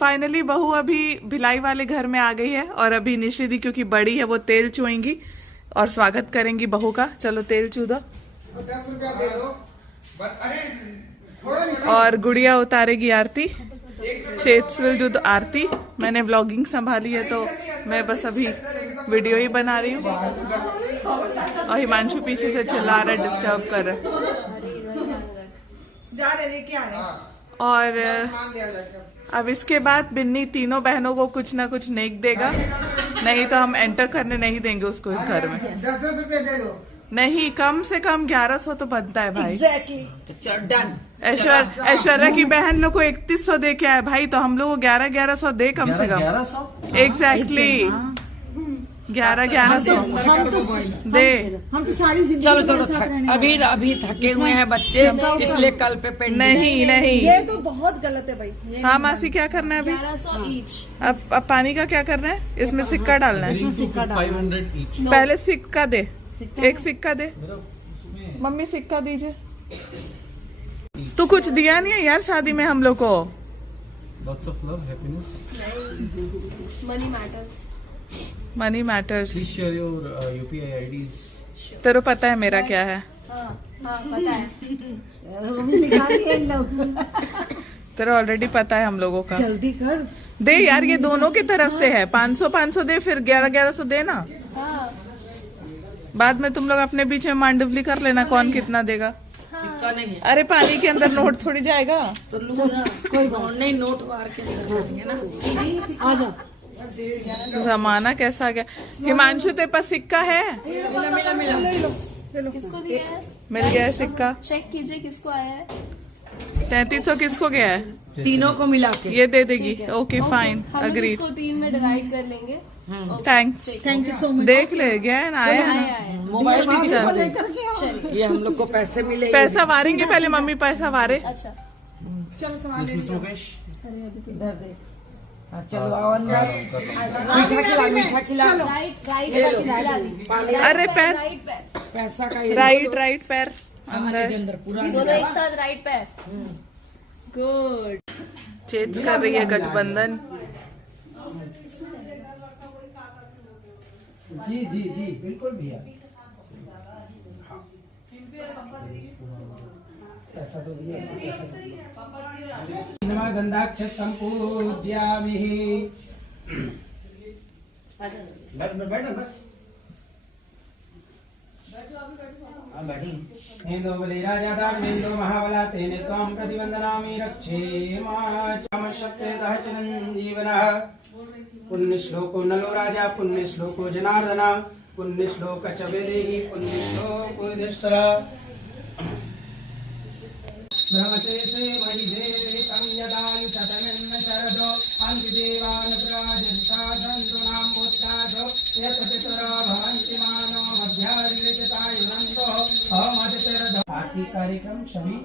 Finally बहू अभी भिलाई वाले घर में आ गई है और अभी निशिदी क्योंकि बड़ी है वो तेल चुएंगी और स्वागत करेंगी बहू का। चलो तेल चू दो। 10 रुपया दे दो। अरे थोड़ा नहीं। और गुड़िया उतारेगी आरती। चेट्स विल डू द आरती। मैंने व्लॉगिंग संभाली है तो मैं बस अभी वीडियो ही बना रही हूँ और हिमांशु पीछे से चिल्ला रहा है, डिस्टर्ब कर रहा है। और अब इसके बाद बिन्नी तीनों बहनों को कुछ ना कुछ नेक देगा, नहीं तो हम एंटर करने नहीं देंगे उसको इस घर में। 10 रुपया दे दो। नहीं, कम से कम 1100 तो बनता है भाई। तो डन। ऐश्वर्या की बहन लोग को 3100 दे के आए भाई, तो हम लोग को 1100 दे कम से कम। 1100 एग्जैक्टली 1100 दे। हम तो सारी जिंदगी चलो चलो अभी थके हुए हैं बच्चे, इसलिए कल पे पेंडिंग। नहीं ये तो बहुत गलत है भाई। ये हाँ मासी, क्या करना है अभी? 1100 ईच। अब पानी का क्या करना है? इसमें सिक्का डालना है। सिक्का डालना है। पहले सिक्का दे, एक सिक्का दे। मम्मी सिक्का दीजिए। तू कुछ दिया नहीं है यार शादी में हम लोग को। Lots of love, happiness. Money matters. Money matters. Please share your UPI IDs. तेरे को पता है मेरा क्या है? हाँ पता है। वो भी निकालिए इन लोग। तेरा ऑलरेडी पता है हम लोगों का। जल्दी कर दे यार, ये दोनों की तरफ से है। 500 दे, फिर 1100 दे ना। हाँ बाद में तुम लोग अपने बीच में मांडवली कर लेना कौन कितना देगा। सिक्का नहीं है अरे पानी के अंदर नोट थोड़ी जाएगा। तो लू ना, कोई नहीं, नोट बार के अंदर डालेंगे ना। आ जा। जमाना कैसा आ गया। हिमांशु तेरे पास सिक्का है? मिला। किसको दिया है? मिल गया है सिक्का। चेक कीजिए किसको आया है। 3300 किसको गया है? तीनों को मिला के। ये दे देगी। ठीक है। ओके फाइन, हम लोग अग्री। इसको 3 में डिवाइड कर लेंगे। Thanks. Thank you so much. देख ले गया है ना, आया है ना। आया। मोबाइल भी दिखा दे। चलिए ये हम लोग को पैसे मिले। पैसा वारेंगे पहले, मम्मी पैसा वारे। अच्छा चलो सामान ले Miss लो। Mukesh. इधर दे। हाँ, चलो आओ अंदर। मीठा खिला। राइट का खिला दी। अरे पैर, राइट पैर पैसा का ये राइट पैर हमारे के अंदर पूरा दोनों एक साथ राइट पैर। गुड। चेंज कर रही है गठबंधन। जी बिल्कुल भैया। ऐसा तो भैया। नमः गंधाक्षत संपूज्यामि। हेन्दो बले राजा दानवेन्दो महाबला तेने त्वां प्रतिवन्दनामि रक्षेमा चमशक्तेतः चिरञ्जीवनः। पुण्य श्लोको नलो राजा, पुण्य श्लोको जनार्दना, पुण्य श्लोक च वेदेहि, पुण्य श्लोको युधिष्ठिर। ब्रह्मचेते महिधे तं यदायुषतमिन्न शरदो अन्तिदेवान् प्राजष्टादन्तु नाम्बोत्काशो यत् पितरो भवन्ति मानो मध्यारिलिखितायुनन्तो अहमतिरद। आरती कार्यक्रम सभी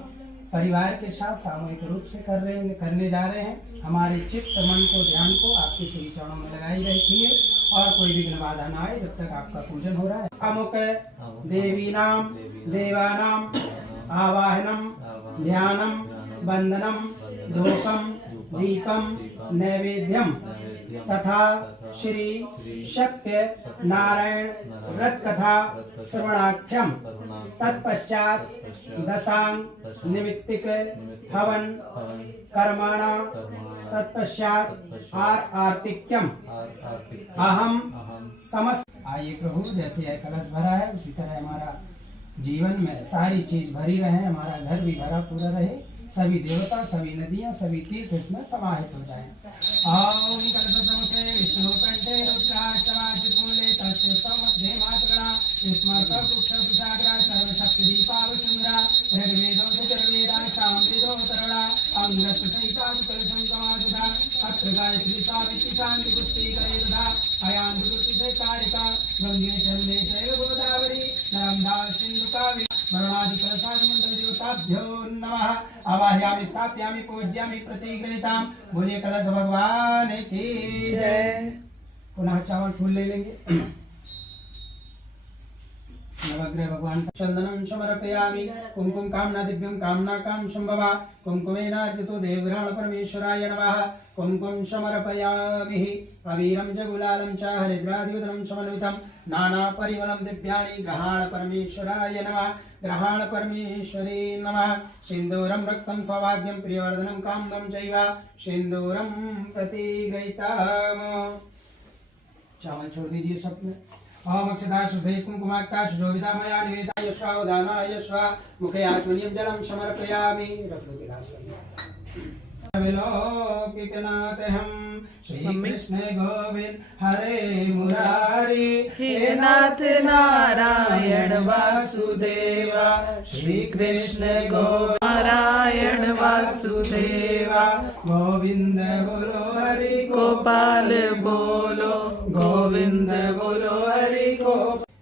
परिवार के साथ सामूहिक रूप से करने जा रहे हैं। हमारे चित्त मन को ध्यान को आपके श्री चरणों में लगाई रखिए और कोई विघ्न बाधा न आए जब तक आपका पूजन हो रहा है। अमुक देवी नाम देवानाम आवाहनम ध्यानम वंदनम धूपम दीपम नैवेद्यम तथा श्री सत्य नारायण व्रत कथा श्रवणाख्यम। तत्पश्चात दशांग निमित्तिक हवन कर्मणा तत्पश्चात आर्तिक्यम अहम समस्त। आइए प्रभु, जैसे यह कलश भरा है उसी तरह हमारा जीवन में सारी चीज भरी रहे, हमारा घर भी भरा पूरा रहे, सभी देवता सभी नदियां सभी तीर्थ इसमें समाहित हो जाएं। ओम कल्पतरुते विष्णु कंठे रुद्राक्षराचितमूले तस्य समध्ये मातृणा स्मर्त वृक्षपिताग्रा सर्वशक्ति दीपावचंद्रा ऋग्वेदो चतुर्वेदा सामवेदो तरला अंगस्तैता कुलसंगमाजुधा अत्र गायत्री सावित्री शांति पुष्टि करे दुधा अयान दुर्ति कारिका गंगे चरणे चैव गोदावरी नर्मदा सिंधु कावेरी वरुणादि कलशादि मंडल देवताभ्यो नमः। आवाहयामि स्थापयामि पूज्यामि प्रतिगृहीतां। बोलिए कलश भगवान की जय। पुनः चावल फूल ले लेंगे। नवग्रह भगवान चंदनं समर्पयामि कुमकुम कामना दिव्यं कामना काम संभवा कुमकुमेनार्जितो देवग्रहण परमेश्वराय नमः कुमकुम समर्पयामि अवीरं च गुलालं च हरिद्रादिवदनं समन्वितं नाना परिमलं दिव्यानि ग्रहाण परमेश्वराय नमः ग्रहाण परमेश्वरे नमः सिन्दूरं रक्तं सौभाग्यं प्रियवर्धनं कामदं चैव सिन्दूरं प्रतिगृहीताम्। चावल छोड़ दीजिए सब में। ओम अक्षताशुषे कुंकुमाक्ताशुशोभिता मया निवेदा यस्वा उदानाय यस्वा मुखे आचमनीयं जलं समर्पयामि। रख दो गिलास विलोकितनाथहं श्री कृष्ण गोविंद हरे मुरारी हे नाथ नारायण वासुदेवा श्री कृष्ण गोविंद नारायण वासुदेवा गोविंद बोलो हरि गोपाल बोलो गोविंद बोलो हरि को।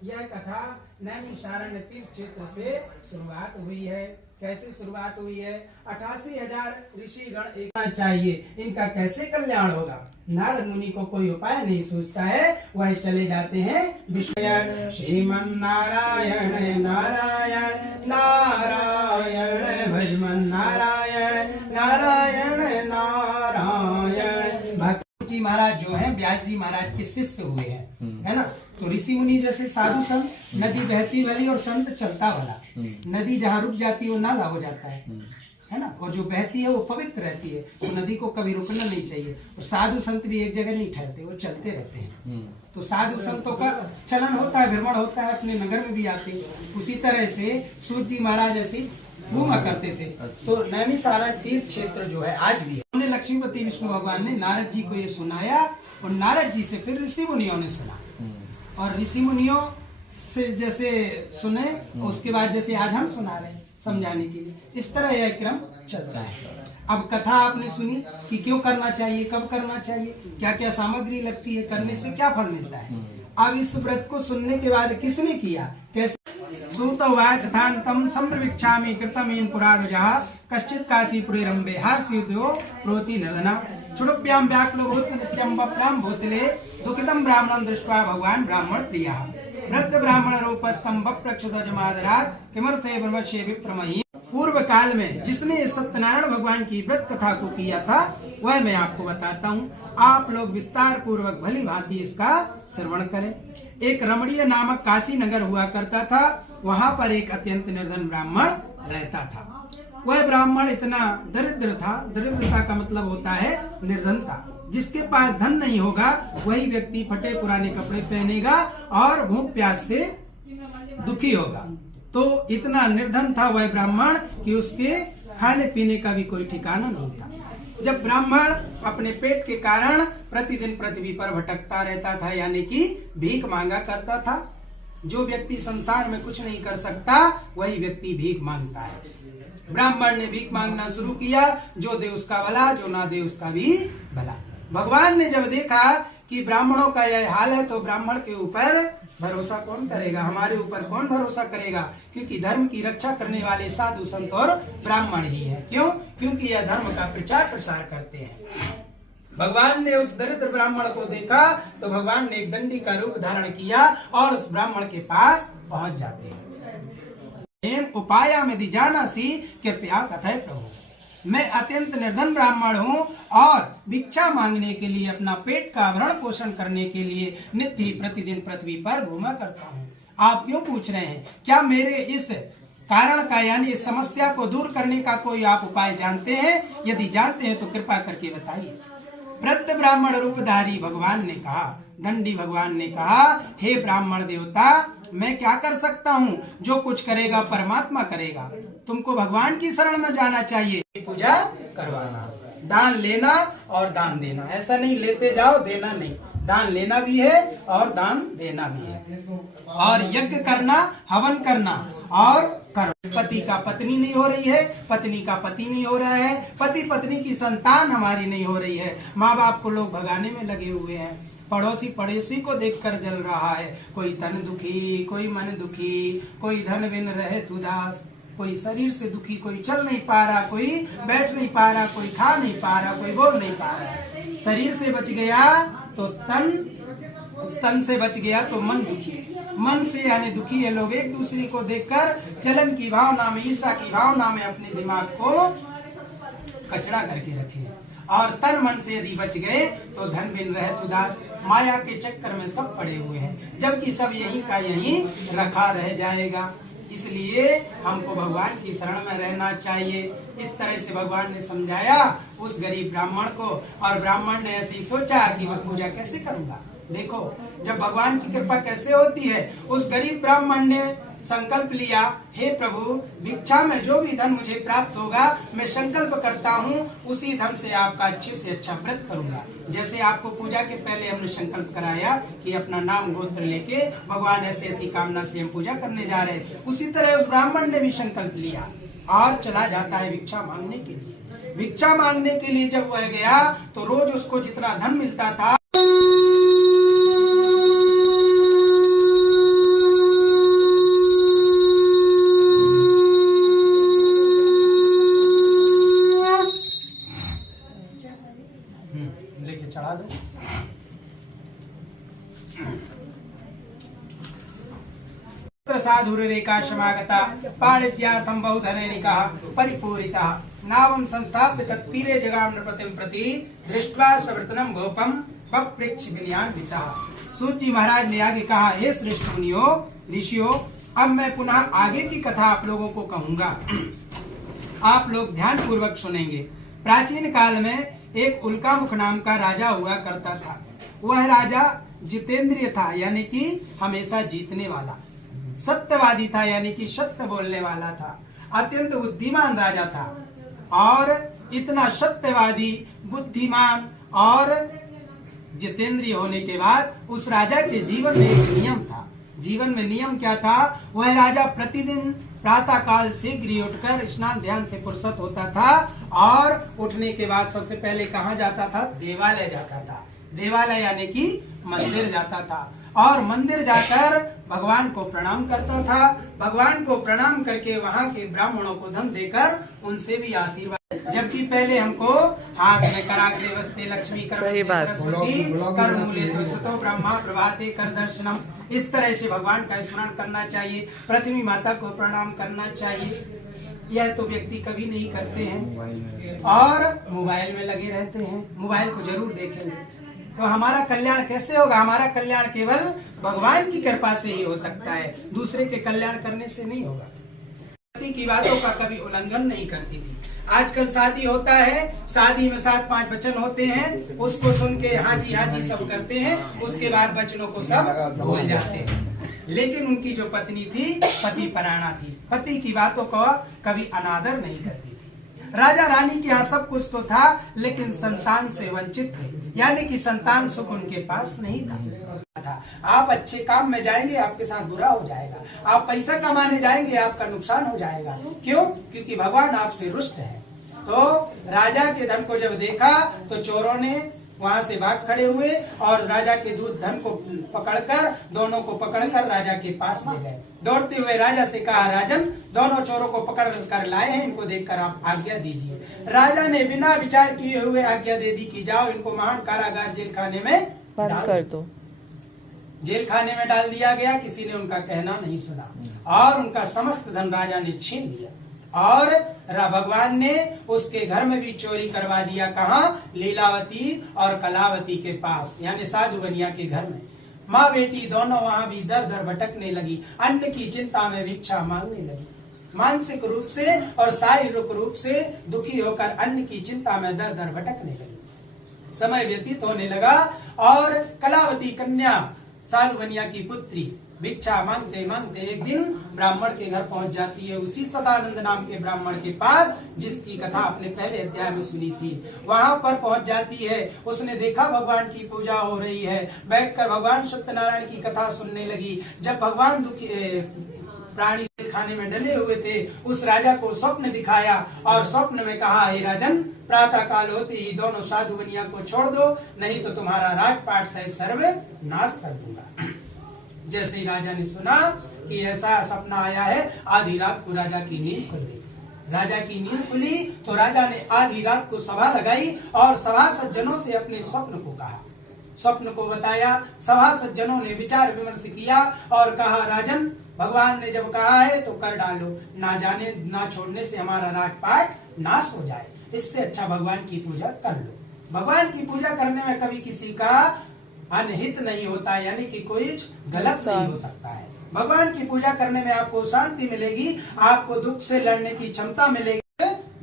यह कथा नैमिषारण्य तीर्थ क्षेत्र से शुरुआत हुई है। कैसे शुरुआत हुई है? 88,000 ऋषिगण एक चाहिए, इनका कैसे कल्याण होगा? नारद मुनि को कोई उपाय नहीं सोचता है, वह चले जाते हैं विष्णु श्रीमन नारायण नारायण नारायण भजमन नारायण नारायण नारायण। भक्त जी महाराज जो हैं व्यास जी महाराज के शिष्य हुए हैं, है ना। तो ऋषि मुनि जैसे साधु संत, नदी बहती भली और संत चलता भला। नदी जहाँ रुक जाती है वो नाला हो जाता है ना। और जो बहती है वो पवित्र रहती है, तो नदी को कभी रुकना नहीं चाहिए। और साधु संत भी एक जगह नहीं ठहरते, वो चलते रहते हैं। तो साधु संतों का चलन होता है, भ्रमण होता है, अपने नगर में भी आते हैं। उसी तरह से सूर्य जी महाराज ऐसे घूमा करते थे। तो नैमिषारण्य तीर्थ क्षेत्र जो है आज भी है। उन्हें लक्ष्मीपति विष्णु भगवान ने नारद जी को ये सुनाया और नारद जी से फिर ऋषि मुनियों ने सुना। और ऋषि मुनियों से जैसे सुने उसके बाद जैसे आज हम सुना रहे हैं समझाने के लिए, इस तरह यह क्रम चलता है। अब कथा आपने सुनी कि क्यों करना चाहिए, कब करना चाहिए, क्या क्या सामग्री लगती है, करने से क्या फल मिलता है। अब इस व्रत को सुनने के बाद किसने किया, कैसे? सूतवाच थान्तं संप्रवीक्षामि कृतमेन पुरादजः कश्चित् काशीपुरेरम्बे हर्षयुतो प्रोति निर्धना चुडुभ्यां व्याकुलो भूत नित्यं बप्रां भूतले दुःखितं ब्राह्मणं दृष्ट्वा भगवान ब्राह्मण प्रियः वृद्ध ब्राह्मण रूपस्थं बप्रक्षुत जमादरात् किमर्थे ब्रह्मस्य विप्रमहि। पूर्व काल में जिसने सत्यनारायण भगवान की व्रत कथा को किया था वह मैं आपको बताता हूँ। आप लोग विस्तार पूर्वक भली भांति इसका श्रवण करें। एक रमणीय नामक काशी नगर हुआ करता था। वहां पर एक अत्यंत निर्धन ब्राह्मण रहता था। वह ब्राह्मण इतना दरिद्र था, दरिद्रता का मतलब होता है निर्धनता। जिसके पास धन नहीं होगा वही व्यक्ति फटे पुराने कपड़े पहनेगा और भूख प्यास से दुखी होगा। तो इतना निर्धन था वह ब्राह्मण कि उसके खाने पीने का भी कोई ठिकाना नहीं था। जब ब्राह्मण अपने पेट के कारण प्रतिदिन पृथ्वी पर भटकता रहता था, यानी कि भीख मांगा करता था। जो व्यक्ति संसार में कुछ नहीं कर सकता वही व्यक्ति भीख मांगता है। ब्राह्मण ने भीख मांगना शुरू किया, जो दे उसका भला, जो ना दे उसका भी भला। भगवान ने जब देखा कि ब्राह्मणों का यह हाल है तो ब्राह्मण के ऊपर भरोसा कौन करेगा, हमारे ऊपर कौन भरोसा करेगा, क्योंकि धर्म की रक्षा करने वाले साधु संत और ब्राह्मण ही है। क्यों? क्योंकि यह धर्म का प्रचार प्रसार करते हैं। भगवान ने उस दरिद्र ब्राह्मण को देखा तो भगवान ने एक दंडी का रूप धारण किया और उस ब्राह्मण के पास पहुंच जाते हैं। उपाया में दी जाना सी कृपया कथय प्रभु, मैं अत्यंत निर्धन ब्राह्मण हूँ और भिक्षा मांगने के लिए, अपना पेट का भरण पोषण करने के लिए नित्य ही प्रतिदिन पृथ्वी पर घूमा करता हूँ। आप क्यों पूछ रहे हैं? क्या मेरे इस कारण का यानी इस समस्या को दूर करने का कोई आप उपाय जानते हैं? यदि जानते हैं तो कृपा करके बताइए। वृद्ध ब्राह्मण रूपधारी भगवान ने कहा, दंडी भगवान ने कहा, हे ब्राह्मण देवता, मैं क्या कर सकता हूँ? जो कुछ करेगा परमात्मा करेगा। तुमको भगवान की शरण में जाना चाहिए, पूजा करवाना, दान लेना और दान देना। ऐसा नहीं लेते जाओ देना नहीं, दान लेना भी है और दान देना भी है। और यज्ञ करना, हवन करना और करो। पति का पत्नी नहीं हो रही है, पत्नी का पति नहीं हो रहा है, पति पत्नी की संतान हमारी नहीं हो रही है, माँ बाप को लोग भगाने में लगे हुए हैं, पड़ोसी पड़ोसी को देखकर जल रहा है। कोई तन दुखी, कोई मन दुखी, कोई धन बिन रहे उदास, कोई शरीर से दुखी, कोई चल नहीं पा रहा, कोई बैठ नहीं पा रहा, कोई खा नहीं पा रहा, कोई बोल नहीं पा रहा। शरीर से बच गया तो तन तन से बच गया तो मन दुखी। मन से यानी दुखी है लोग एक दूसरे को देखकर जलन की भावना में, ईर्ष्या की भावना में अपने दिमाग को कचड़ा करके रखे। और तन मन से यदि बच गए तो धन बिन रहे उदास। माया के चक्कर में सब पड़े हुए हैं, जबकि सब यहीं का यहीं रखा रह जाएगा। इसलिए हमको भगवान की शरण में रहना चाहिए। इस तरह से भगवान ने समझाया उस गरीब ब्राह्मण को, और ब्राह्मण ने ऐसे ही सोचा कि मैं पूजा कैसे करूंगा। देखो जब भगवान की कृपा कैसे होती है। उस गरीब ब्राह्मण ने संकल्प लिया, हे प्रभु भिक्षा में जो भी धन मुझे प्राप्त होगा मैं संकल्प करता हूँ उसी धन से आपका अच्छे से अच्छा व्रत करूंगा। जैसे आपको पूजा के पहले हमने संकल्प कराया कि अपना नाम गोत्र लेके भगवान ऐसी ऐसी कामना से हम पूजा करने जा रहे हैं, उसी तरह उस ब्राह्मण ने भी संकल्प लिया और चला जाता है भिक्षा मांगने के लिए। भिक्षा मांगने के लिए जब वह गया तो रोज उसको जितना धन मिलता था लेके चढ़ा दो। साधुरेका समागता पाणिज्यार्थं बहुधनैरिकः परिपूरितः नावं संस्थाप्य तत्तीरे जगाम नृपतिं प्रति दृष्ट्वा सवर्तनं गोपं पप्रेक्ष विनयान्वितः। सूत जी महाराज ने आगे कहा, हे श्रेष्ठ मुनियों ऋषियों, अब मैं पुनः आगे की कथा आप लोगों को कहूंगा, आप लोग ध्यान पूर्वक सुनेंगे। प्राचीन काल में एक उल्कामुख नाम का राजा हुआ करता था। वह राजा जितेंद्रिय था, यानी कि हमेशा जीतने वाला। सत्यवादी था, यानी कि सत्य बोलने वाला था। अत्यंत बुद्धिमान राजा था, और इतना सत्यवादी, बुद्धिमान और जितेंद्रिय होने के बाद उस राजा के जीवन में एक नियम था। जीवन में नियम क्या था? वह राजा प्रतिदिन प्रातः काल से गृह उठकर स्नान ध्यान से फुर्सत होता था, और उठने के बाद सबसे पहले कहाँ जाता था? देवालय जाता था। देवालय यानी कि मंदिर जाता था, और मंदिर जाकर भगवान को प्रणाम करता था। भगवान को प्रणाम करके वहाँ के ब्राह्मणों को धन देकर उनसे भी आशीर्वाद। जबकि पहले हमको हाथ में कराग्रे वस्ते लक्ष्मी सरस्वती कर मूले तो ब्रह्मा प्रभाते कर दर्शनम, इस तरह से भगवान का स्मरण करना चाहिए। पृथ्वी माता को प्रणाम करना चाहिए। यह तो व्यक्ति कभी नहीं करते हैं और मोबाइल में लगे रहते हैं। मोबाइल को जरूर देखेंगे तो हमारा कल्याण कैसे होगा? हमारा कल्याण केवल भगवान की कृपा से ही हो सकता है, दूसरे के कल्याण करने से नहीं होगा। पति की बातों का कभी उल्लंघन नहीं करती थी। आजकल शादी होता है, शादी में 7-5 वचन होते हैं, उसको सुन के हाँ जी सब करते हैं, उसके बाद वचनों को सब भूल जाते हैं। लेकिन उनकी जो पत्नी थी पति परायणा थी, पति की बातों को कभी अनादर नहीं करती थी। राजा रानी के यहाँ सब कुछ तो था, लेकिन संतान से वंचित थे, यानी कि संतान सुख उनके पास नहीं था। आप अच्छे काम में जाएंगे आपके साथ बुरा हो जाएगा, आप पैसा कमाने जाएंगे आपका नुकसान हो जाएगा। क्यों? क्योंकि भगवान आपसे रुष्ट है। तो राजा के धन को जब देखा तो चोरों ने वहां से भाग खड़े हुए और राजा के दूत धन को पकड़कर, दोनों को पकड़कर राजा के पास ले गए। दौड़ते हुए राजा से कहा, राजन दोनों चोरों को पकड़ कर लाए हैं, इनको देखकर आप आज्ञा दीजिए। राजा ने बिना विचार किए हुए आज्ञा दे दी कि जाओ इनको महान कारागार जेल खाने में बंद कर दो। जेल खाने में डाल दिया गया। किसी ने उनका कहना नहीं सुना और उनका समस्त धन राजा ने छीन लिया, और भगवान ने उसके घर में भी चोरी करवा दिया। कहाँ? लीलावती और कलावती के पास, यानी साधु बनिया के घर में। माँ बेटी दोनों वहां भी दर दर भटकने लगी, अन्न की चिंता में भिक्षा मांगने लगी। मानसिक रूप से और शारीरिक रूप से दुखी होकर अन्न की चिंता में दर दर भटकने लगी। समय व्यतीत होने लगा और कलावती कन्या साधु बनिया की पुत्री भिक्षा मांगते मांगते एक दिन ब्राह्मण के घर पहुंच जाती है, उसी सदानंद नाम के ब्राह्मण के पास, जिसकी कथा आपने पहले अध्याय में सुनी थी। वहां पर पहुंच जाती है। उसने देखा भगवान की पूजा हो रही है, बैठकर भगवान सत्यनारायण की कथा सुनने लगी। जब भगवान दुखी प्राणी खाने में डले हुए थे, उस राजा को स्वप्न दिखाया और स्वप्न में कहा, हे राजन प्रातः काल होते ही दोनों साधु बनिया को छोड़ दो, नहीं तो तुम्हारा राजपाट सहित सर्व नाश कर दूंगा। जैसे ही राजा ने सुना कि ऐसा सपना आया है, आधी रात को राजा की नींद खुल गई। राजा की नींद खुली तो राजा ने आधी रात को सभा लगाई और सभा सज्जनों से अपने स्वप्न को कहा। स्वप्न को बताया। सभा सज्जनों ने विचार विमर्श किया और कहा, राजन, भगवान ने जब कहा है तो कर डालो, ना जाने ना छोड़ने से हमारा राजपाट नाश हो जाए, इससे अच्छा भगवान की पूजा कर लो। भगवान की पूजा करने में कभी किसी का अनहित नहीं होता, यानी कि कोई गलत नहीं हो सकता है। भगवान की पूजा करने में आपको शांति मिलेगी, आपको दुख से लड़ने की क्षमता मिलेगी।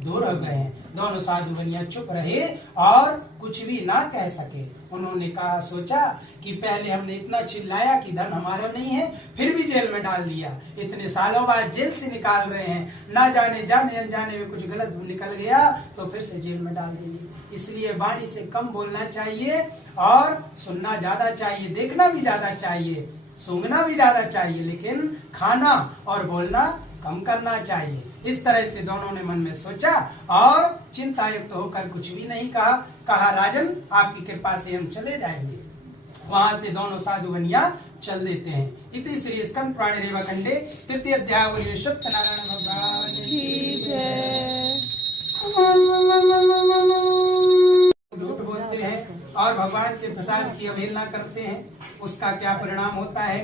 दूर हो गए हैं। दोनों साधु बनिया चुप रहे और कुछ भी ना कह सके। उन्होंने कहा, सोचा कि पहले हमने इतना चिल्लाया कि धन हमारा नहीं है, फिर भी जेल में डाल दिया, इतने सालों बाद जेल से निकाल रहे हैं, ना जाने जाने अनजाने में कुछ गलत निकल गया तो फिर से जेल में डाल देंगे। इसलिए वाणी से कम बोलना चाहिए और सुनना ज्यादा चाहिए, देखना भी ज्यादा चाहिए, सूंघना भी ज्यादा चाहिए, लेकिन खाना और बोलना कम करना चाहिए। इस तरह से दोनों ने मन में सोचा और चिंतायुक्त होकर कुछ भी नहीं कहा, राजन, आपकी कृपा से हम चले जाएंगे। वहां से दोनों साधु बनिया चल देते हैं। इति श्री स्कंद पुराण रेवा खंडे तृतीय अध्याय। बोलिए सत्यनारायण भगवान की जय। झूठ बोलते हैं और भगवान के प्रसाद की अवहेलना करते हैं, उसका क्या परिणाम होता है।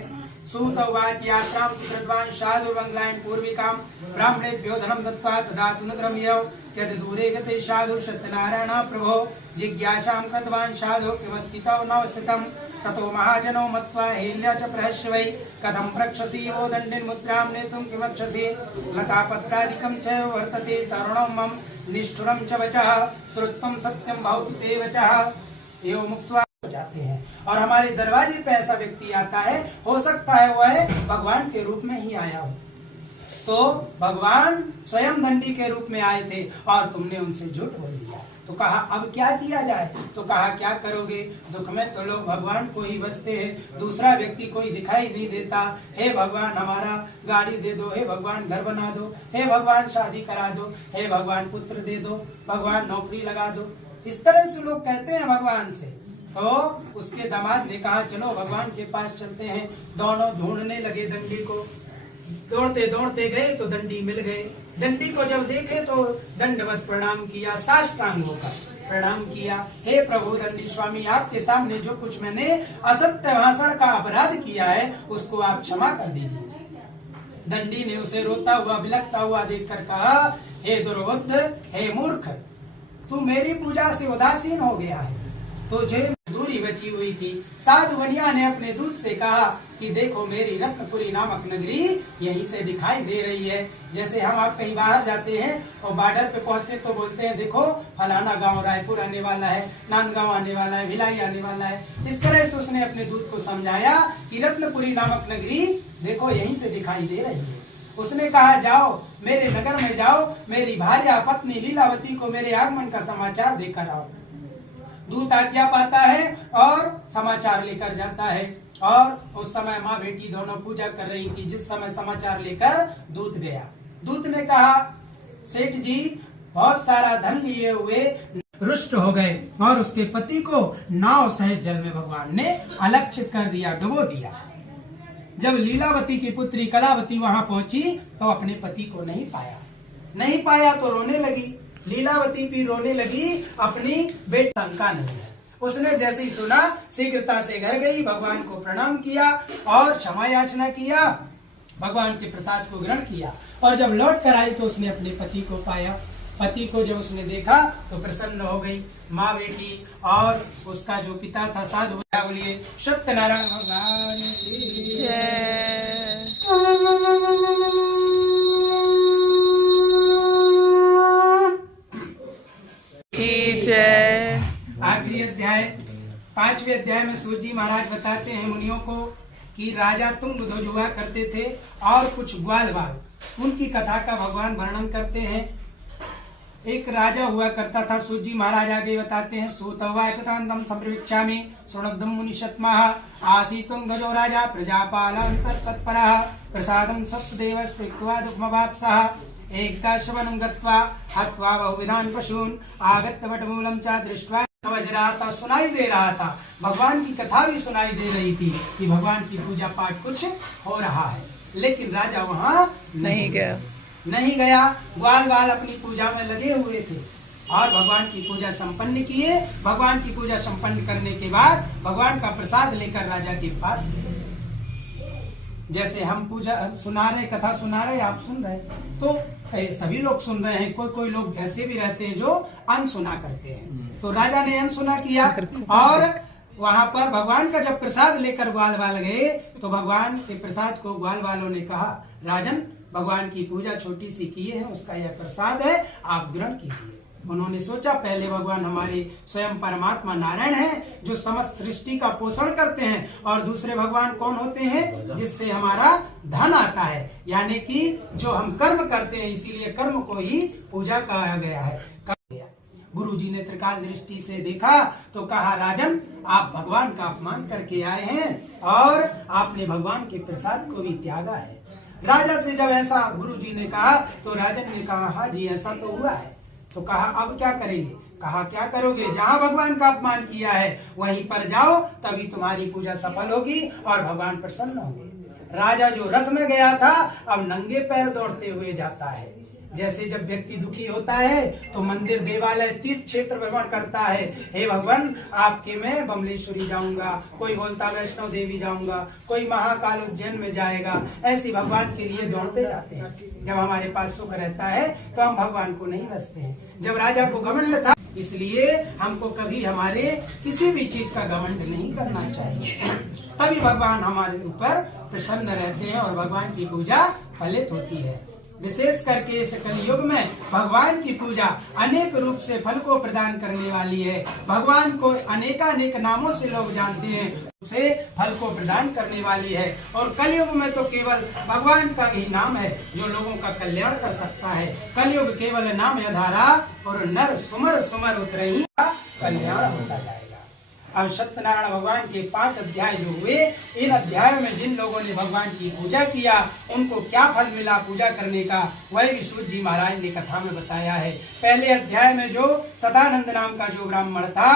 सूत उवाच यात्रां कृतवान् साधुर्मङ्गलान् पूर्विकां ब्राह्मणेभ्यो धनं दत्त्वा ददातु न द्रव्यं यद् दूरे गते साधु सत्यनारायण प्रभो जिज्ञासां कृतवान् साधु किमस्तितौ नवस्थितं ततो महाजनो मत्वा हेल्या च प्रहस्वै कथं प्रक्षसि वो दण्डिन्मुद्रां नेतुं किमक्षसि लतापत्रादिकं च वर्तते तरुणं मम निष्ठुरं च वचः श्रुत्वं सत्यं भवतु ते वचः। एवं मुक्त्वा जाते हैं और हमारे दरवाजे पे ऐसा व्यक्ति आता है, हो सकता है वह भगवान के रूप में ही आया हो। तो भगवान स्वयं दंडी के रूप में आए थे और तुमने उनसे झूठ बोल दिया। तो कहा, अब क्या किया जाए। तो कहा, क्या करोगे, दुख में तो लोग भगवान को ही बसते हैं, दूसरा व्यक्ति कोई दिखाई नहीं देता। हे भगवान, हमारा गाड़ी दे दो, हे भगवान घर बना दो, हे भगवान शादी करा दो, हे भगवान पुत्र दे दो, भगवान नौकरी लगा दो, इस तरह से लोग कहते हैं भगवान से। तो उसके दामाद ने कहा, चलो भगवान के पास चलते हैं। दोनों ढूंढने लगे दंडी को, दौड़ते दौड़ते गए तो दंडी मिल गए। दंडी को जब देखे तो दंडवत प्रणाम किया, साष्टांग होकर प्रणाम किया। हे प्रभु दंडी स्वामी, आपके सामने जो कुछ मैंने असत्य भाषण का अपराध किया है उसको आप क्षमा कर दीजिए। दंडी ने उसे रोता हुआ बिलखता हुआ देखकर कहा, हे दुर्बुद्ध, हे मूर्ख, तू मेरी पूजा से उदासीन हो गया है, तुझे दूरी बची हुई थी। साधु बनिया ने अपने दूत से कहा कि देखो, मेरी रत्नपुरी नामक नगरी यहीं से दिखाई दे रही है। जैसे हम आप कहीं बाहर जाते हैं और बॉर्डर पे पहुंचते तो बोलते हैं, देखो फलाना गांव रायपुर आने वाला है, नांदगांव आने वाला है, भिलाई आने वाला है। इस तरह से उसने अपने दूत को समझाया कि रत्नपुरी नामक नगरी देखो यहीं से दिखाई दे रही है। उसने कहा, जाओ मेरे नगर में जाओ, मेरी भार्या पत्नी लीलावती को मेरे आगमन का समाचार देकर आओ। दूत आज्ञा पाता है और समाचार लेकर जाता है। और उस समय माँ बेटी दोनों पूजा कर रही थी जिस समय समाचार लेकर दूत गया। दूत ने कहा, सेठ जी बहुत सारा धन लिए हुए रुष्ट हो गए और उसके पति को नाव सहित जल में भगवान ने अलक्षित कर दिया, डुबो दिया। जब लीलावती की पुत्री कलावती वहां पहुंची तो अपने पति को नहीं पाया तो रोने लगी। लीलावती भी रोने लगी, अपनी बेटा शंका नहीं है। उसने जैसे ही सुना शीघ्रता से घर गई, भगवान को प्रणाम किया और क्षमा याचना किया, भगवान के प्रसाद को ग्रहण किया। और जब लौट कर आई तो उसने अपने पति को पाया। पति को जब उसने देखा तो प्रसन्न हो गई माँ बेटी और उसका जो पिता था साधु। बोलिए सत्यनारायण भगवान की जय। जय। आखिरी अध्याय 5वें अध्याय में सूत जी महाराज बताते हैं मुनियों को कि राजा तुंगध्वज हुआ करते थे और कुछ ग्वाल बाल उनकी कथा का भगवान वर्णन करते हैं। एक राजा हुआ करता था। सूत जी महाराज आगे बताते हैं, सूतवाच तांतम संप्रविक्षामि सुनद्दम मुनिशत्मः आसीत् तुंगध्वजो राजा प्रजापालान्तर्तत्परः प्रसादं सप्तदेव स्पृष्ट्वा दुःखमवाप्सः एकदा शवनं गत्वा हत्वा बहुविधान् पशून् आगत्य वटमूलं च दृष्ट्वा समझ रहा था, सुनाई दे रहा था, भगवान की कथा भी सुनाई दे रही थी कि भगवान की पूजा पाठ कुछ हो रहा है, लेकिन राजा वहां नहीं गया। ग्वाल बाल अपनी पूजा में लगे हुए थे। और भगवान की पूजा संपन्न किए। भगवान की पूजा संपन्न करने के बाद भगवान का प्रसाद लेकर राजा के पास गए। जैसे हम पूजा सुना रहे, कथा सुना रहे, आप सुन रहे, तो सभी लोग सुन रहे हैं। कोई कोई लोग ऐसे भी रहते हैं जो अनसुना करते हैं। तो राजा ने अनसुना किया और वहां पर भगवान का जब प्रसाद लेकर ग्वाल वाल गए तो भगवान के प्रसाद को ग्वाल वालों ने कहा, राजन भगवान की पूजा छोटी सी किए हैं, उसका यह प्रसाद है, आप ग्रहण कीजिए। उन्होंने सोचा पहले भगवान हमारे स्वयं परमात्मा नारायण हैं जो समस्त सृष्टि का पोषण करते हैं, और दूसरे भगवान कौन होते हैं, जिससे हमारा धन आता है, यानी कि जो हम कर्म करते हैं, इसीलिए कर्म को ही पूजा कहा गया है। गुरु जी ने त्रिकाल दृष्टि से देखा तो कहा, राजन आप भगवान का अपमान करके आए हैं और आपने भगवान के प्रसाद को भी त्यागा है। राजा से जब ऐसा गुरु जी ने कहा तो राजन ने कहा, हाँ जी ऐसा तो हुआ है। तो कहा अब क्या करेंगे? कहा क्या करोगे, जहाँ भगवान का अपमान किया है वहीं पर जाओ, तभी तुम्हारी पूजा सफल होगी और भगवान प्रसन्न होंगे। राजा जो रथ में गया था अब नंगे पैर दौड़ते हुए जाता है। जैसे जब व्यक्ति दुखी होता है तो मंदिर, देवालय, तीर्थ क्षेत्र भ्रमण करता है, हे भगवान आपके मैं बमलेश्वरी जाऊंगा, कोई बोलता वैष्णो देवी जाऊंगा, कोई महाकाल उज्जैन में जाएगा, ऐसे भगवान के लिए दौड़ते जाते हैं। जब हमारे पास सुख रहता है तो हम भगवान को नहीं रचते हैं। जब राजा को घमंड था, इसलिए हमको कभी हमारे किसी भी चीज का घमंड नहीं करना चाहिए, तभी भगवान हमारे ऊपर प्रसन्न रहते हैं और भगवान की पूजा फलित होती है। विशेष करके इस कलयुग में भगवान की पूजा अनेक रूप से फल को प्रदान करने वाली है। भगवान को अनेकानेक नामों से लोग जानते हैं, उसे फल को प्रदान करने वाली है। और कलयुग में तो केवल भगवान का ही नाम है जो लोगों का कल्याण कर सकता है। कलयुग केवल नाम आधारा और नर सुमर सुमर उतरही का कल्याण होता जाएगा। अब सत्यनारायण भगवान के 5 अध्याय जो हुए, इन अध्यायों में जिन लोगों ने भगवान की पूजा किया उनको क्या फल मिला पूजा करने का, वही विशुद्ध जी महाराज ने कथा में बताया है। पहले अध्याय में जो सदानंद नाम का जो ब्राह्मण था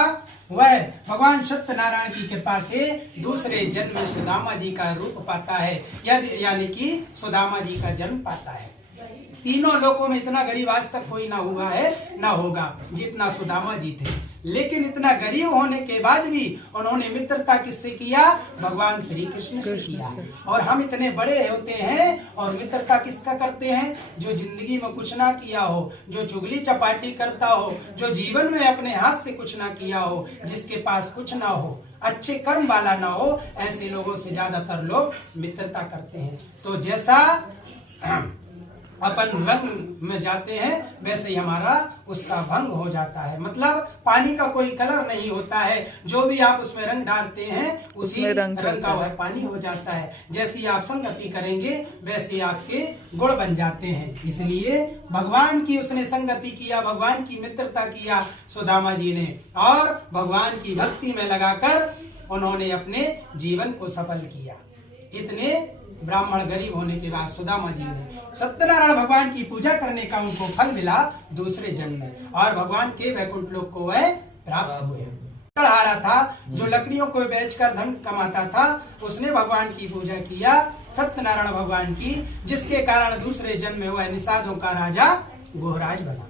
वह भगवान सत्यनारायण की कृपा से दूसरे जन्म में सुदामा जी का रूप पाता है, यानी कि सुदामा जी का जन्म पाता है। तीनों लोकों में इतना गरीब आज तक कोई ना हुआ है ना होगा जितना सुदामा जी थे। लेकिन इतना गरीब होने के बाद भी उन्होंने मित्रता किससे किया? भगवान श्री कृष्ण से किया। और हम इतने बड़े होते हैं और मित्रता किसका करते हैं? जो जिंदगी में कुछ ना किया हो, जो चुगली चपाटी करता हो, जो जीवन में अपने हाथ से कुछ ना किया हो, जिसके पास कुछ ना हो, अच्छे कर्म वाला ना हो, ऐसे लोगों से ज्यादातर लोग मित्रता करते हैं। तो जैसा अपन रंग में जाते हैं वैसे ही हमारा उसका भंग हो जाता है। मतलब पानी का कोई कलर नहीं होता है, जो भी आप उसमें रंग डालते हैं उसी रंग का वह पानी हो जाता है। जैसी आप संगति करेंगे वैसे आपके गुण बन जाते हैं। इसलिए भगवान की उसने संगति किया, भगवान की मित्रता किया सुदामा जी ने, और भगवान की भक्ति में लगाकर उन्होंने अपने जीवन को सफल किया। इतने ब्राह्मण गरीब होने के बाद सुदामा जी ने सत्यनारायण भगवान की पूजा करने का उनको फल मिला दूसरे जन्म में, और भगवान के वैकुंठ लोक को वह प्राप्त हुए। लकड़हारा था जो लकड़ियों को बेचकर धन कमाता था, उसने भगवान की पूजा किया सत्यनारायण भगवान की, जिसके कारण दूसरे जन्म में वह निषादों का राजा गोहराज बना।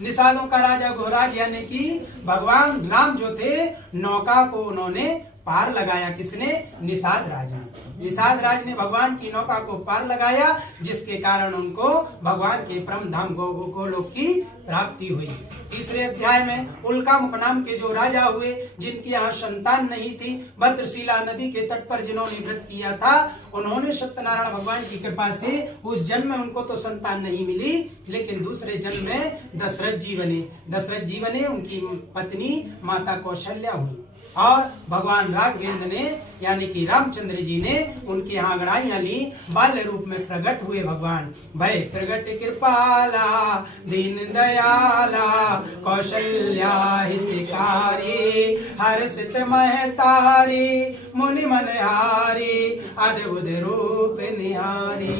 निषादों का राजा गोहराज यानी कि भगवान राम जो थे, नौका को उन्होंने पार लगाया। किसने? निषाद राज ने। निषाद राज ने भगवान की नौका को पार लगाया, जिसके कारण उनको भगवान के परम धाम गोलोक की प्राप्ति हुई। तीसरे अध्याय में उल्कामुख नाम के जो राजा हुए, जिनके यहाँ संतान नहीं थी, भद्रशिला नदी के तट पर जिन्होंने व्रत किया था, उन्होंने सत्यनारायण भगवान की कृपा से उस जन्म में उनको तो संतान नहीं मिली, लेकिन दूसरे जन्म में दशरथ जी बने। दशरथ जी बने, उनकी पत्नी माता कौशल्या हुई, और भगवान राघवेंद्र ने यानी कि रामचंद्र जी ने उनके यहाँ अंगड़ाइयां ली। बाल्य रूप में प्रकट हुए भगवान, भय प्रगट कृपाला दीन दयाला कौशल्या हितकारी हर्षित महतारी मुनि मनहारी अद्भुत रूप निहारी।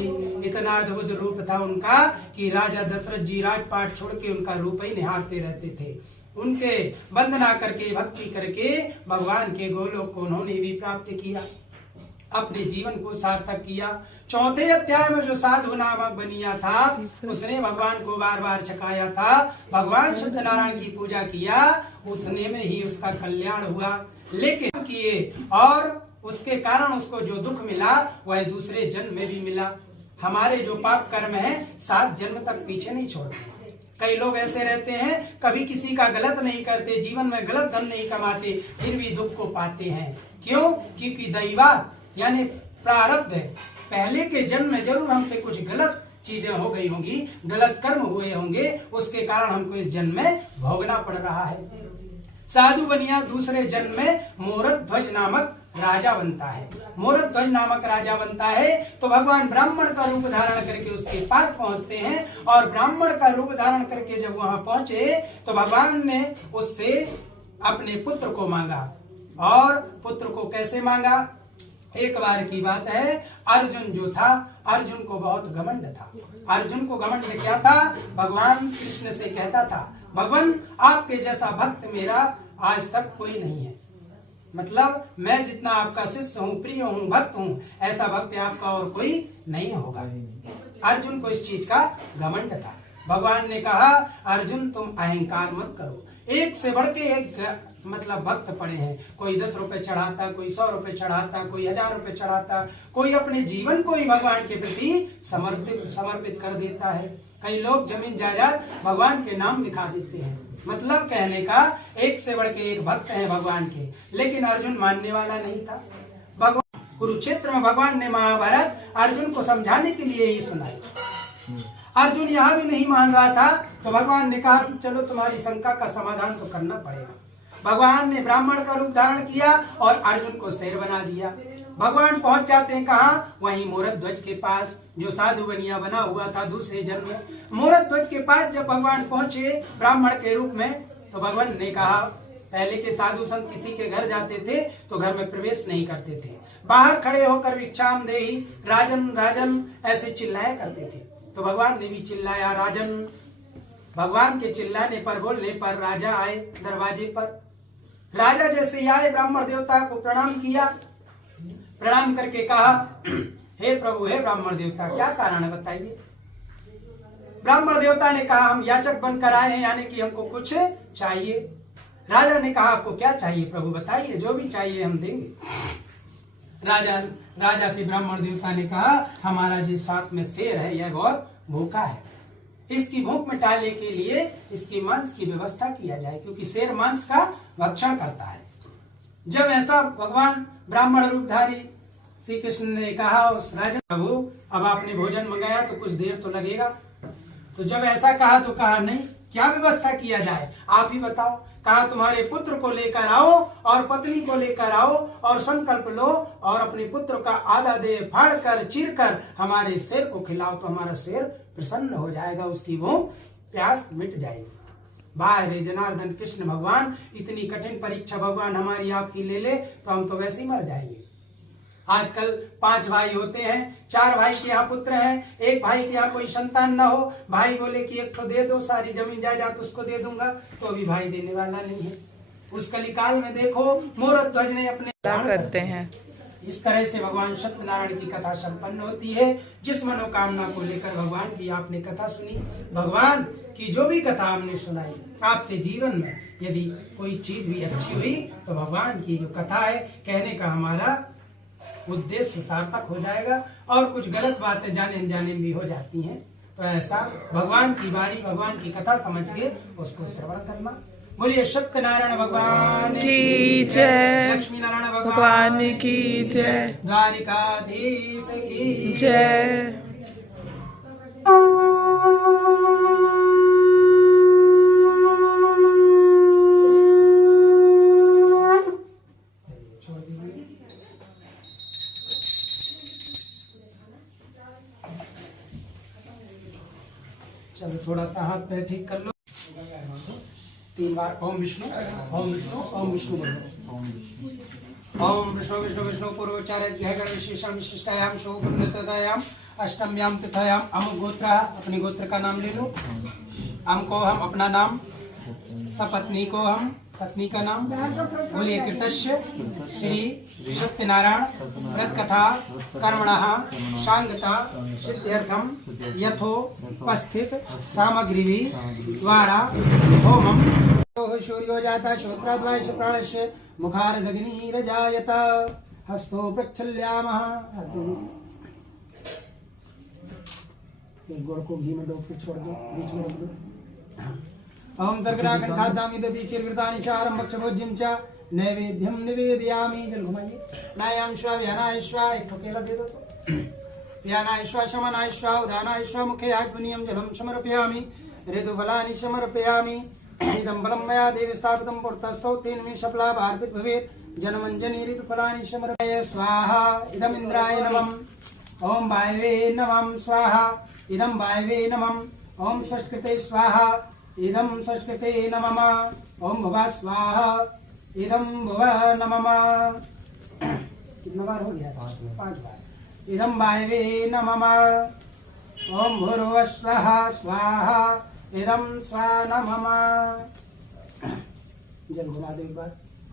इतना अद्भुत रूप था उनका कि राजा दशरथ जी राजपाट छोड़ के उनका रूप ही निहारते रहते थे। उनके वंदना करके भक्ति करके भगवान के गोलोक को उन्होंने भी प्राप्त किया। अपने जीवन को सार्थक किया। चौथे अध्याय में जो साधु नामक बनिया था उसने भगवान को बार बार छकाया था, भगवान सत्यनारायण की पूजा किया, उतने में ही उसका कल्याण हुआ। लेकिन किए और उसके कारण उसको जो दुख मिला वह दूसरे जन्म में भी मिला। हमारे जो पाप कर्म है 7 जन्म तक पीछे नहीं छोड़ते। कई लोग ऐसे रहते हैं कभी किसी का गलत नहीं करते, जीवन में गलत धन नहीं कमाते, फिर भी दुख को पाते हैं। क्यों? क्योंकि दैवात यानी प्रारब्ध है। पहले के जन्म में जरूर हमसे कुछ गलत चीजें हो गई होंगी, गलत कर्म हुए होंगे, उसके कारण हमको इस जन्म में भोगना पड़ रहा है। साधु बनिया दूसरे जन्म में मोरध्वज नामक राजा बनता है। मोरध्वज नामक राजा बनता है तो भगवान ब्राह्मण का रूप धारण करके उसके पास पहुंचते हैं, और ब्राह्मण का रूप धारण करके जब वहां पहुंचे तो भगवान ने उससे अपने पुत्र को मांगा। और पुत्र को कैसे मांगा? एक बार की बात है, अर्जुन जो था, अर्जुन को बहुत घमंड था। अर्जुन को घमंड क्या था? भगवान कृष्ण से कहता था, भगवान आपके जैसा भक्त मेरा आज तक कोई नहीं है, मतलब मैं जितना आपका शिष्य हूँ, प्रिय हूँ, भक्त हूँ, ऐसा भक्त आपका और कोई नहीं होगा। अर्जुन को इस चीज का घमंड था। भगवान ने कहा, अर्जुन तुम अहंकार मत करो, एक से बढ़ के एक मतलब भक्त पड़े हैं। कोई 10 रुपए चढ़ाता, कोई 100 रुपए चढ़ाता, कोई 1000 रुपए चढ़ाता, कोई अपने जीवन को ही भगवान के प्रति समर्पित कर देता है। कई लोग जमीन जायदाद भगवान के नाम लिखा देते हैं। मतलब कहने का एक से बढ़ के एक भक्त है भगवान के। लेकिन अर्जुन मानने वाला नहीं था। भगवान कुरुक्षेत्र में भगवान ने महाभारत अर्जुन को समझाने के लिए ही सुनाई। अर्जुन यहाँ भी नहीं मान रहा था तो भगवान ने कहा चलो तुम्हारी शंका का समाधान तो करना पड़ेगा। भगवान ने ब्राह्मण का रूप धारण किया और अर्जुन को शेर बना दिया। भगवान पहुंच जाते हैं कहाँ? वहीं मोरध्वज के पास, जो साधु बनिया बना हुआ था दूसरे जन्म में। मोरध्वज के पास जब भगवान पहुंचे ब्राह्मण के रूप में तो भगवान ने कहा, पहले के साधु संत किसी के घर जाते थे तो घर में प्रवेश नहीं करते थे, बाहर खड़े होकर भिक्षाम देहि राजन राजन ऐसे चिल्लाया करते थे। तो भगवान ने भी चिल्लाया राजन। भगवान के चिल्लाने पर, बोलने पर राजा आए दरवाजे पर। राजा जैसे आए ब्राह्मण देवता को प्रणाम किया, प्रणाम करके कहा, हे प्रभु, हे ब्राह्मण देवता, क्या कारण है बताइए। ब्राह्मण देवता ने कहा, हम याचक बनकर आए हैं, यानी कि हमको कुछ चाहिए। राजा ने कहा, आपको क्या चाहिए प्रभु बताइए, जो भी चाहिए हम देंगे। राजा से ब्राह्मण देवता ने कहा, हमारा जो साथ में शेर है यह बहुत भूखा है, इसकी भूख मिटाने के लिए इसके मांस की व्यवस्था किया जाए, क्योंकि शेर मांस का भक्षण करता है। जब ऐसा भगवान ब्राह्मण रूपधारी श्री कृष्ण ने कहा उस राजा, प्रभु अब आपने भोजन मंगाया तो कुछ देर तो लगेगा। तो जब ऐसा कहा तो कहा, नहीं, क्या व्यवस्था किया जाए आप ही बताओ। कहा, तुम्हारे पुत्र को लेकर आओ और पत्नी को लेकर आओ और संकल्प लो और अपने पुत्र का आधा देह फाड़ कर चीर कर हमारे शेर को खिलाओ, तो हमारा शेर प्रसन्न हो जाएगा, उसकी भूख प्यास मिट जाएगी। वाह रे जनार्दन कृष्ण भगवान, इतनी कठिन परीक्षा भगवान हमारी आपकी ले ले तो हम तो वैसे ही मर जाएंगे। आजकल 5 भाई होते हैं, 4 भाई के यहाँ पुत्र हैं, एक भाई के यहाँ कोई संतान ना हो, भाई बोले कि एक तो दे दो, सारी जमीन जायदाद उसको दे दूंगा, तो अभी भाई देने वाला नहीं है। उस कलिकाल में देखो मोरध्वज ने अपने करते हैं। इस तरह से भगवान सत्यनारायण की कथा संपन्न होती है। जिस मनोकामना को लेकर भगवान की आपने कथा सुनी, भगवान की जो भी कथा हमने सुनाई, आपके जीवन में यदि कोई चीज भी अच्छी हुई तो भगवान की जो कथा है कहने का हमारा उद्देश्य सार्थक हो जाएगा, और कुछ गलत बातें जाने अनजाने भी हो जाती हैं। तो ऐसा भगवान की वाणी, भगवान की कथा समझ के उसको श्रवण करना। बोलिए सत्यनारायण भगवान की जय, लक्ष्मी नारायण भगवान की जय, द्वारिकाधीश की जय। चलो थोड़ा सा हाथ पैर ठीक कर लो। 3 बार ओम विष्णु ओम विष्णु ओम विष्णु बोलो। ओम विष्णु विष्णु विष्णु पूर्वोच्चार्य विशेषम विशिष्टायाम शोभनतायाम अष्टम्याम तिथायाम अमुक गोत्र, अपने गोत्र का नाम ले लो। अम को हम अपना नाम, सपत्नी को हम पत्नी का नाम बोलिए। कृतस्य श्री सत्यनारायण व्रत कथा कर्मणः सांगता सिद्ध्यर्थम यथोपस्थित सामग्री द्वारा होमम शौर्यो जाता श्रोत्राद्वाश प्राणस्य मुखारदग्निरजायत हस्तो प्रक्षल्यामः। एक गुड़ को घी में डूब के छोड़ दो, बीच में रख दो। ओम सर्गरागन खादामि दधि चिरकृतानि चारम भक्षभोज्यम च नैवेद्यम निवेदयामि। जल घुमाइए। नायामश्वा व्यानायश्वा, एक ठोकेला दे दो तो। व्यानायश्वा शमनायश्वा उदानायश्वा मुखे आग्नियम जलम समर्पयामि। ऋतुफलानि समर्पयामि। इदं बलं मया देवी स्थापितं पुरतस्थौ तेन मे शपला अर्पित भवेत्। जनमञ्जनी ऋतुफलानि समर्पय स्वाहा। इदम् इन्द्राय नमः। ओम वायवे नमः स्वाहा। इदं वायवे नमः। ओम संस्कृते स्वाहा। इदं संस्कृते नमः। ओम भुवा स्वाहा। इदं भुवा नमः। कितना बार हो गया? 5 बार। इदं वायवे नमः। ओम भूर्भुवः स्वः स्वाहा। इदं स्वा नमः। जल घुमा दो एक बार।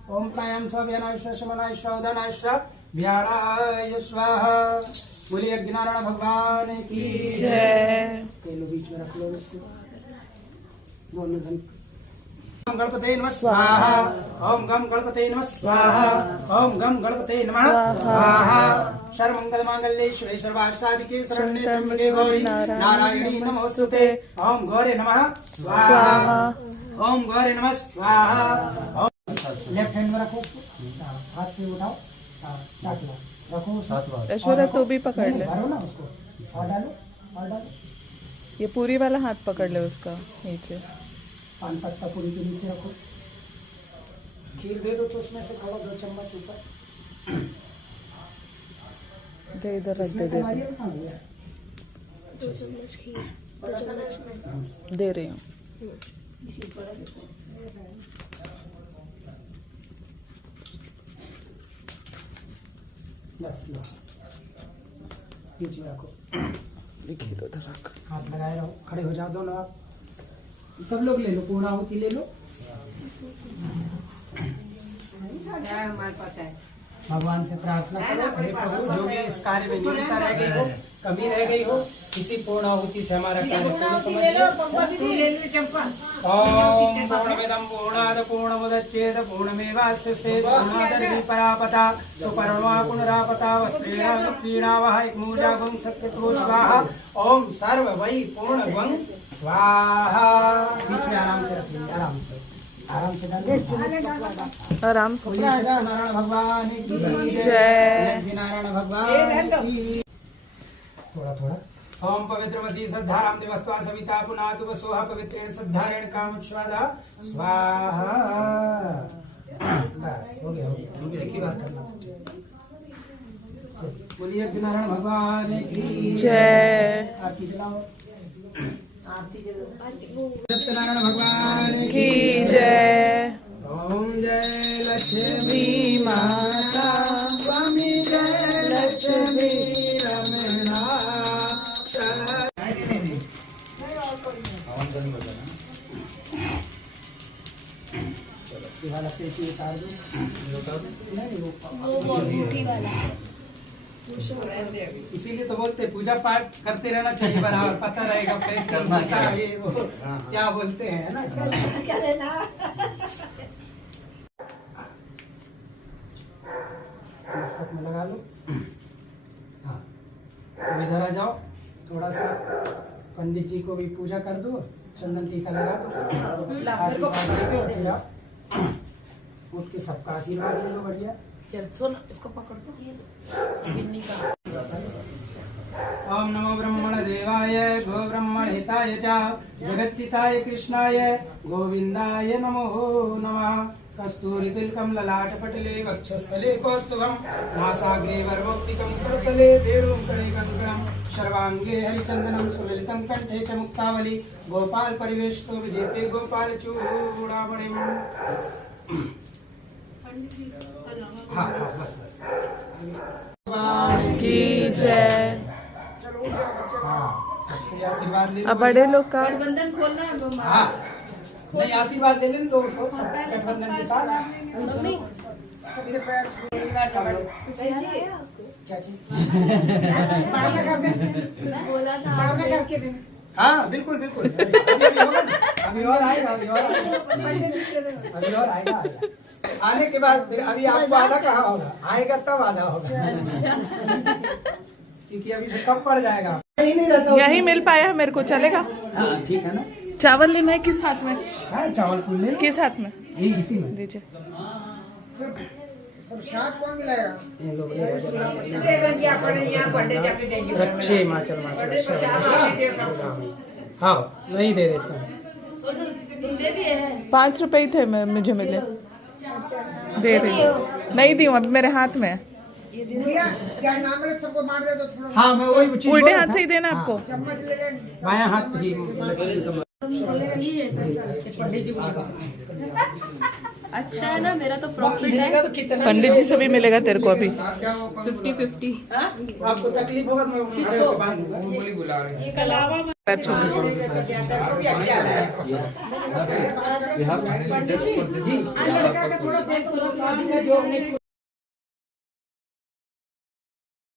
ओम प्राणायाम स्वाव्यानाय शमनाय उदानाय व्याराय स्वाहा। बोलिए अग्निनारायण भगवान की जय। तेलो बीच में रख लो इसको। बोलो धन। ओम गणपते नमः स्वाहा। ओम गम गणपते नमः स्वाहा। ओम गम गणपते नमः स्वाहा। सर्वमंगल मांगल्ये शिवे सर्वार्थसाधिके शरण्ये त्र्यंबके गौरी नारायणी नमोस्तुते। ओम गौरे नमः स्वाहा। ओम गौरे नमः स्वाहा। लेफ्ट हैंड में रखो, हाथ से उठाओ। 7 बार रखो, 7 बार। ऐश्वर्या तू भी पकड़ ले, भरो ना उसको और डालो और डालो। ये पूरी वाला हाथ पकड़ ले उसका नीचे। पान पत्ता पूरी के नीचे रखो। खीर दे दो तो उसमें से थोड़ा 2 चम्मच ऊपर दे, इधर रख दे। दे 2 चम्मच खीर, 2 चम्मच दे रही हूँ। बस लो, बीच में रखो। खीर उधर रख। हाथ लगाए रहो, खड़े हो जाओ दोनों आप। सब लोग ले लो, पूर्णाहुति ले लो। हमारे पास है। भगवान से प्रार्थना करो, हे प्रभु जो भी इस कार्य में न्यूनता रह गई हो, कमी रह गई हो, इसी पूर्णाहुति से हमारा कार्य पूर्ण समझिए। ओम पूर्णमिदं पूर्णात् पूर्णमुदच्येत पूर्णमेवावशिष्यते पूर्णादर्वी परापता सुपर्णा पुनरापता वस्त्रेण क्रीणावः मूर्जा गुं सत्यतो स्वाहा। ओम सर्व वै पूर्ण गुं स्वाहा। बीच में आराम से रखिए, आराम से डालिए। आराम से। नारायण भगवान की जय। नारायण भगवान की। थोड़ा थोड़ा। ओम पवित्रमसी सद्धाराम दिवस्त्वा सविता पुनातु वसोह पवित्रेण सद्धारेण कामोच्छ्वादा स्वाहा। बस हो गया, एक ही बार करना। बोलिए नारायण भगवान की जय। आरती जलाओ। सत्यनारायण भगवान की जय। ओम जय लक्ष्मी माता स्वामी जय लक्ष्मी रमणा। ये वाला पेटी उतार दो। नहीं वो अंगूठी वाला। इसीलिए तो बोलते पूजा पाठ करते रहना चाहिए बराबर, पता रहेगा कैसा ये वो क्या बोलते हैं ना। मस्तक में लगा लो। हाँ, अब इधर आ जाओ। थोड़ा सा पंडित जी को भी पूजा कर दो, चंदन टीका लगा दो, आशीर्वाद दे दो। फिर आप उठ के सबका आशीर्वाद ले लो। बढ़िया। चल सुन, इसको पकड़ दो। गिन्नी का। ओम नमो ब्रह्मण देवाय गो ब्रह्मण हिताय च जगत्पिताय कृष्णाय गोविंदाय नमो नमः। कस्तूरी तिलकम ललाट पटले वक्षस्थले कौस्तुभम नासाग्रे वरवोक्तिकं करतले वेणुकणे कंकणं सर्वांगे हरिचंदनं सुललितं कंठे च मुक्तावली गोपाल परिवेष्टो विजेते गोपाल चूड़ामणिं। हाँ हाँ बस बस। की जय। हाँ सबसे आशीर्वाद ले लो। अब बड़े लोग का बंधन खोलना है। हाँ नहीं आशीर्वाद दे लेना दो उसको गठबंधन के साथ। क्या चीज? बोला था हाँ बिल्कुल बिल्कुल, अभी और आएगा, अभी और आएगा। आने के बाद फिर अभी आपको आधा कहाँ होगा, आएगा तब आधा होगा, क्योंकि अभी से कब पड़ जाएगा, यही नहीं रहता। यही मिल पाया है मेरे को, चलेगा? हाँ ठीक है ना। चावल लेना है किस हाथ में? हाँ चावल फूल ले लो। किस हाथ में? ये इसी में दीजिए। ये लोग ले रक्षे हिमाचल हाँ नहीं दे देता हूँ। 5 रुपए ही थे मुझे मिले, दे रही हूँ। नहीं दी हूँ, अभी मेरे हाथ में है। हाँ मैं वही चीज उल्टे बोल रहा हाथ था। से ही देना आपको। बायां हाथ ही लक्ष्मी समझ। अच्छा है ना, मेरा तो प्रॉफिट मिलेगा तो कितना पंडित जी से भी मिलेगा तेरे को अभी। 50-50। आपको तकलीफ होगा तो मैं खड़े होकर बात करूंगा। पैर छू लो। थोड़ा देख, शादी का जो